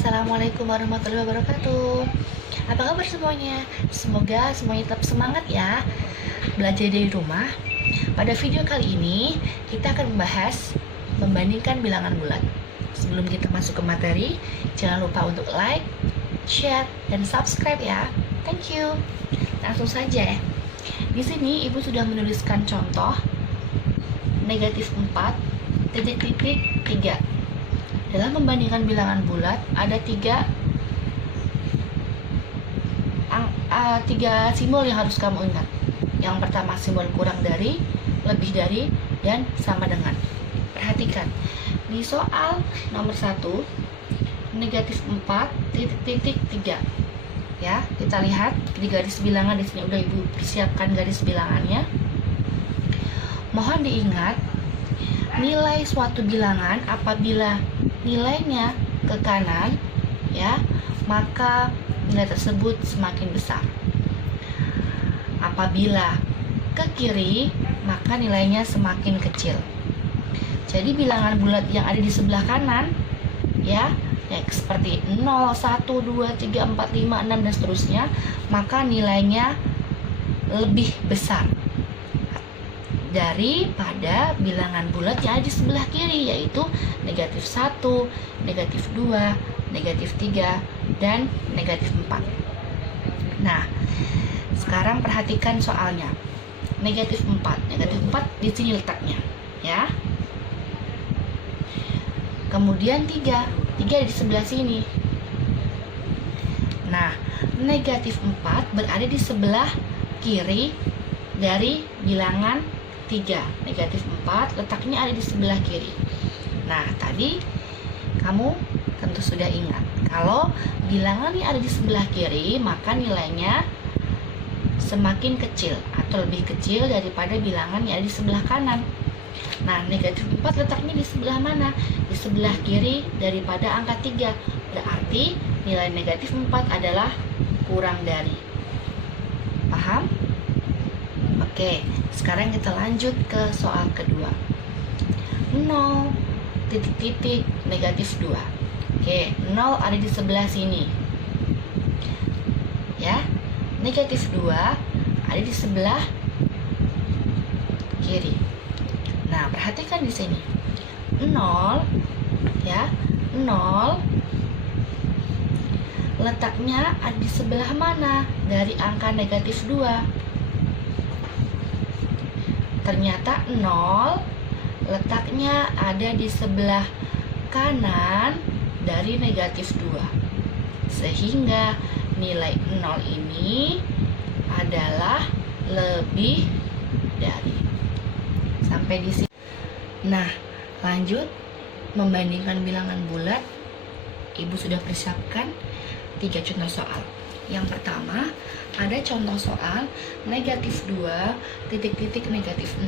Assalamualaikum warahmatullahi wabarakatuh. Apa kabar semuanya? Semoga semuanya tetap semangat ya belajar dari rumah. Pada video kali ini kita akan membahas membandingkan bilangan bulat. Sebelum kita masuk ke materi, jangan lupa untuk like, share, dan subscribe ya. Thank you. Langsung saja ya. Di sini ibu sudah menuliskan contoh negatif 4 titik-titik 3. Dalam membandingkan bilangan bulat ada tiga simbol yang harus kamu ingat. Yang pertama simbol kurang dari, lebih dari, dan sama dengan. Perhatikan di soal nomor 1 negatif 4 titik-titik 3 ya, kita lihat di garis bilangan. Di sini udah ibu siapkan garis bilangannya. Mohon diingat, nilai suatu bilangan apabila nilainya ke kanan ya, maka nilai tersebut semakin besar. Apabila ke kiri, maka nilainya semakin kecil. Jadi bilangan bulat yang ada di sebelah kanan ya, seperti 0, 1, 2, 3, 4, 5, 6 dan seterusnya, maka nilainya lebih besar daripada bilangan bulat yang ada di sebelah kiri, yaitu negatif 1, negatif 2, negatif 3, dan negatif 4. Nah, sekarang perhatikan soalnya. Negatif 4 di sini letaknya ya. Kemudian 3 di sebelah sini. Nah, negatif 4 berada di sebelah kiri dari bilangan 3. Negatif 4 letaknya ada di sebelah kiri. Nah, tadi kamu tentu sudah ingat, kalau bilangan yang ada di sebelah kiri maka nilainya semakin kecil atau lebih kecil daripada bilangan yang ada di sebelah kanan. Nah, negatif 4 letaknya di sebelah mana? Di sebelah kiri daripada angka 3. Berarti nilai negatif 4 adalah kurang dari. Paham? Oke, sekarang kita lanjut ke soal kedua. 0 titik-titik negatif 2. Oke, 0 ada di sebelah sini ya. Negatif 2 ada di sebelah kiri. Nah, perhatikan di sini 0 ya, 0 letaknya ada di sebelah mana dari angka negatif 2? Ternyata 0 letaknya ada di sebelah kanan dari negatif 2. Sehingga nilai 0 ini adalah lebih dari. Sampai di sini. Nah, lanjut membandingkan bilangan bulat. Ibu sudah persiapkan 3 contoh soal. Yang pertama, ada contoh soal negatif 2 titik-titik negatif 6.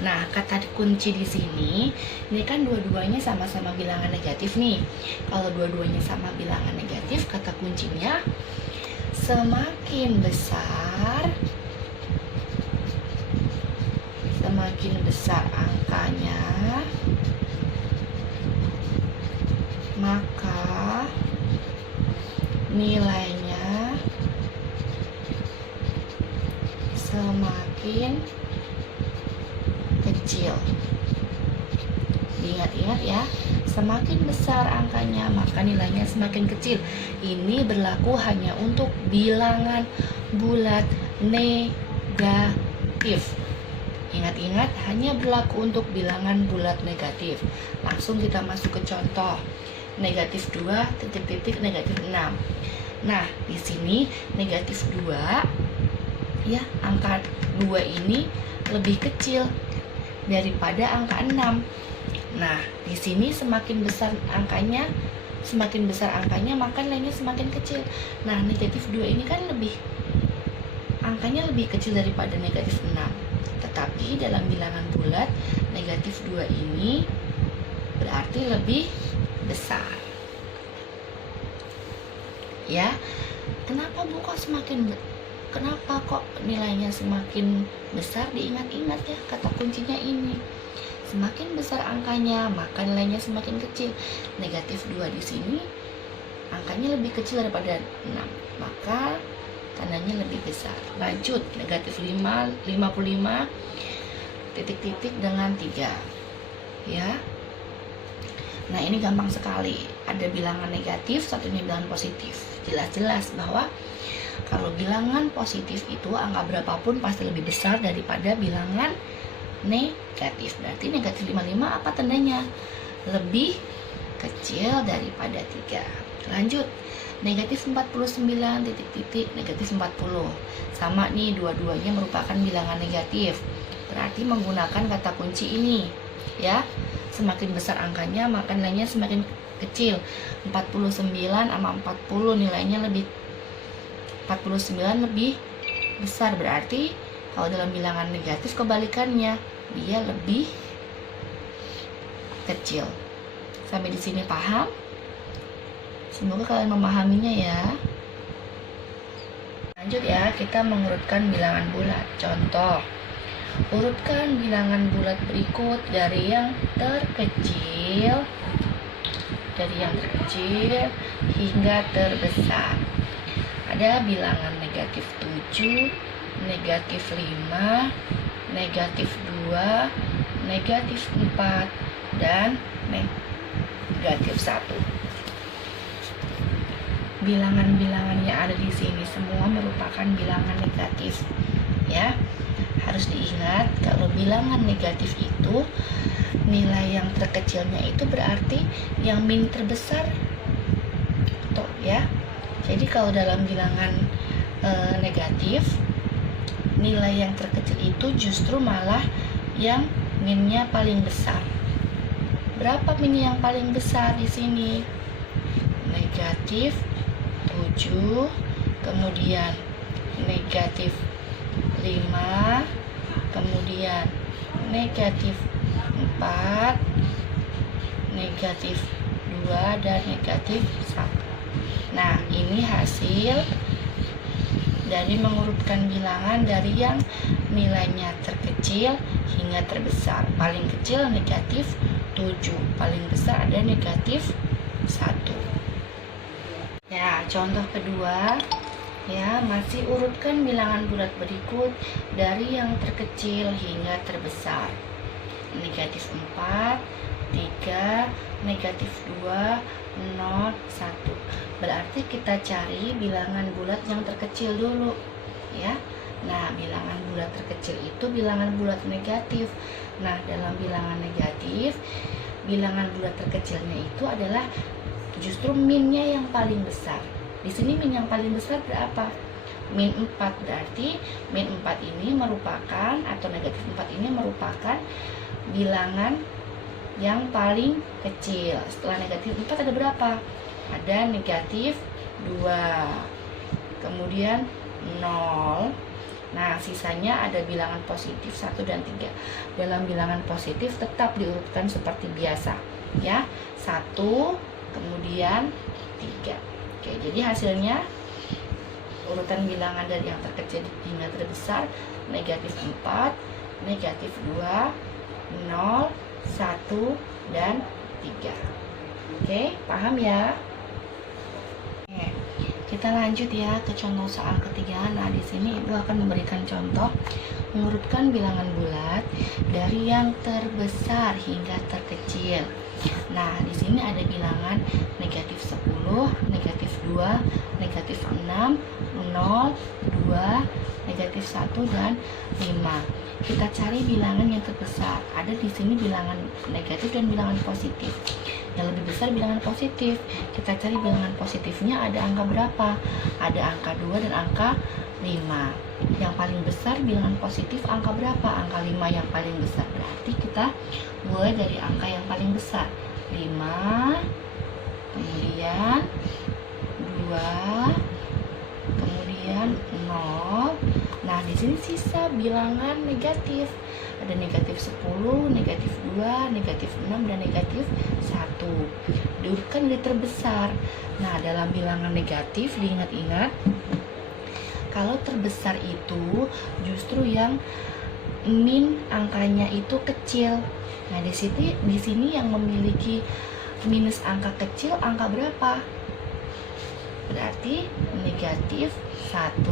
Nah, kata kunci di sini, ini kan dua-duanya sama-sama bilangan negatif nih. Kalau dua-duanya sama bilangan negatif, kata kuncinya semakin besar angkanya, maka nilainya semakin kecil. Diingat-ingat ya, semakin besar angkanya maka nilainya semakin kecil. Ini berlaku hanya untuk bilangan bulat negatif. Ingat-ingat, hanya berlaku untuk bilangan bulat negatif. Langsung kita masuk ke contoh. Negatif 2 titik-titik negatif 6. Nah, di sini negatif 2 ya, angka 2 ini lebih kecil daripada angka 6. Nah, di sini semakin besar angkanya maka nilainya semakin kecil. Nah, negatif 2 ini kan angkanya lebih kecil daripada negatif 6. Tetapi dalam bilangan bulat negatif 2 ini berarti lebih besar ya. Kenapa kok nilainya semakin besar? Diingat-ingat ya, kata kuncinya ini. Semakin besar angkanya, maka nilainya semakin kecil. Negatif 2 di sini angkanya lebih kecil daripada 6, maka tandanya lebih besar. Lanjut, negatif 5, 55, titik-titik dengan 3 ya. Nah ini gampang sekali, ada bilangan negatif, satunya bilangan positif. Jelas-jelas bahwa kalau bilangan positif itu angka berapapun pasti lebih besar daripada bilangan negatif. Berarti negatif 55 apa tandanya? Lebih kecil daripada 3. Lanjut, negatif 49 titik-titik negatif 40. Sama nih, dua-duanya merupakan bilangan negatif. Berarti menggunakan kata kunci ini ya. Semakin besar angkanya maka nilainya semakin kecil. 49 sama 40 nilainya lebih 49 lebih besar. Berarti kalau dalam bilangan negatif kebalikannya, dia lebih kecil. Sampai di sini paham? Semoga kalian memahaminya ya. Lanjut ya, kita mengurutkan bilangan bulat. Contoh, urutkan bilangan bulat berikut dari yang terkecil hingga terbesar. Ada bilangan negatif 7, negatif 5, negatif 2, negatif 4, dan negatif 1. Bilangan-bilangan yang ada di sini semua merupakan bilangan negatif ya. Harus diingat kalau bilangan negatif itu nilai yang terkecilnya itu berarti yang min terbesar tuh ya. Jadi kalau dalam bilangan negatif, nilai yang terkecil itu justru malah yang minnya paling besar. Berapa min yang paling besar di sini? Negatif 7, kemudian negatif 5, kemudian negatif 4, negatif 2, dan negatif 1. Nah, ini hasil dari mengurutkan bilangan dari yang nilainya terkecil hingga terbesar. Paling kecil negatif 7, paling besar ada negatif 1. Ya, contoh kedua ya, masih urutkan bilangan bulat berikut dari yang terkecil hingga terbesar. Negatif 4, 3, negatif 2, 0, 1. Berarti kita cari bilangan bulat yang terkecil dulu ya. Nah, bilangan bulat terkecil itu bilangan bulat negatif. Nah, dalam bilangan negatif, bilangan bulat terkecilnya itu adalah justru minnya yang paling besar. Di sini min yang paling besar berapa? Min 4. Berarti min 4 ini merupakan, atau negatif 4 ini merupakan bilangan yang paling kecil. Setelah negatif 4 ada berapa? Ada negatif 2, kemudian 0. Nah, sisanya ada bilangan positif 1 dan 3. Dalam bilangan positif tetap diurutkan seperti biasa ya. 1, kemudian 3. Oke, jadi hasilnya urutan bilangan dari yang terkecil hingga terbesar: negatif 4, negatif 2, 0, 1, dan 3. Oke, paham ya? Oke, kita lanjut ya ke contoh soal ketiga. Nah, di sini Ibu akan memberikan contoh mengurutkan bilangan bulat dari yang terbesar hingga terkecil. Nah, di sini ada bilangan negatif 10, negatif 2, negatif 6, 0, 2, negatif 1, dan 5. Kita cari bilangan yang terbesar. Ada di sini bilangan negatif dan bilangan positif. Yang lebih besar bilangan positif. Kita cari bilangan positifnya ada angka berapa? Ada angka 2 dan angka 5. Yang paling besar bilangan positif angka berapa? Angka 5 yang paling besar. Berarti kita mulai dari angka yang paling besar. 5, kemudian 2, kemudian 0. Nah, di sini sisa bilangan negatif. Ada negatif 10, negatif 2, negatif 6, dan negatif 1. Diurutkan dari terbesar. Nah, dalam bilangan negatif diingat-ingat, kalau terbesar itu justru yang min angkanya itu kecil. Nah, di sini yang memiliki minus angka kecil angka berapa? Berarti negatif 1,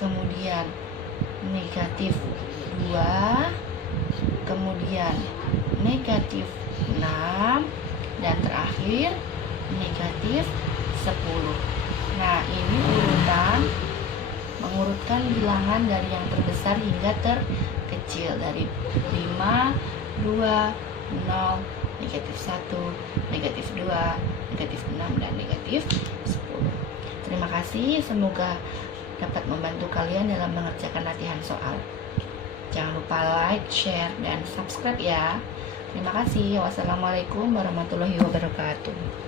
kemudian negatif 2, kemudian negatif 6, dan terakhir negatif 10. Nah, ini urutan mengurutkan bilangan dari yang terbesar hingga terkecil, dari 5, 2, 0, negatif 1, negatif 2, negatif 6, dan negatif 10. Terima kasih, semoga dapat membantu kalian dalam mengerjakan latihan soal. Jangan lupa like, share, dan subscribe ya. Terima kasih. Wassalamualaikum warahmatullahi wabarakatuh.